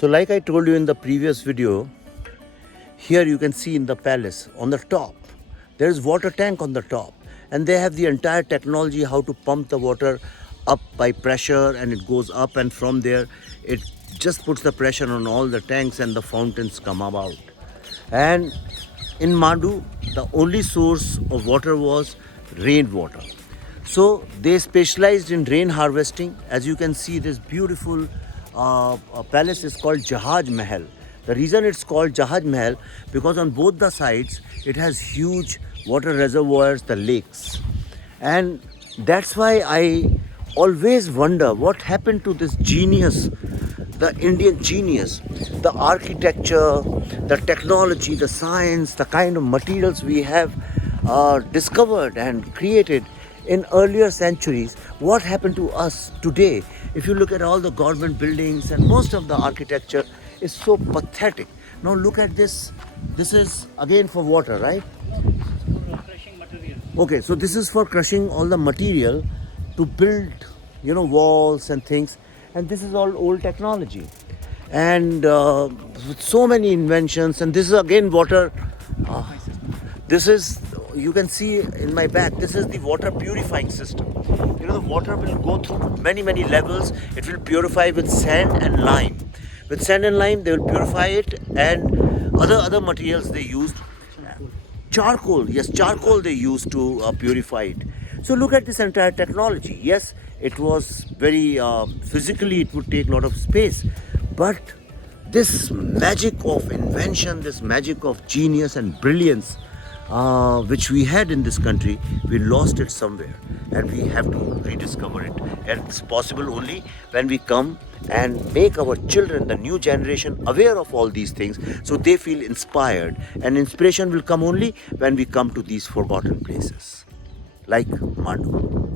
So like I told you in the previous video, here you can see in the palace on the top, there is water tank on the top, and they have the entire technology how to pump the water up by pressure, and it goes up, and from there it just puts the pressure on all the tanks and the fountains come about. And in Mandu, the only source of water was rainwater. So they specialized in rain harvesting. As you can see, this beautiful palace is called Jahaj Mahal. The reason it's called Jahaj Mahal because on both the sides it has huge water reservoirs, the lakes. And that's why I always wonder what happened to this genius, the Indian genius, the architecture, the technology, the science, the kind of materials we have discovered and created in earlier centuries. What happened to us today? If you look at all the government buildings and most of the architecture is so pathetic. Now look at this. This is again for water, right? Crushing material. Okay, so this is for crushing all the material to build, walls and things. And this is all old technology. And with so many inventions. And this is again water. This is, you can see in my back, this is the water purifying system. The water will go through many, many levels. It will purify with sand and lime. With sand and lime, they will purify it, and other materials they used. Charcoal, yes, charcoal they used to purify it. So look at this entire technology. Yes, it was very physically, it would take a lot of space, but this magic of invention, this magic of genius and brilliance, which we had in this country, we lost it somewhere, and we have to rediscover it. And it's possible only when we come and make our children, the new generation, aware of all these things, so they feel inspired. And inspiration will come only when we come to these forgotten places like Mandu.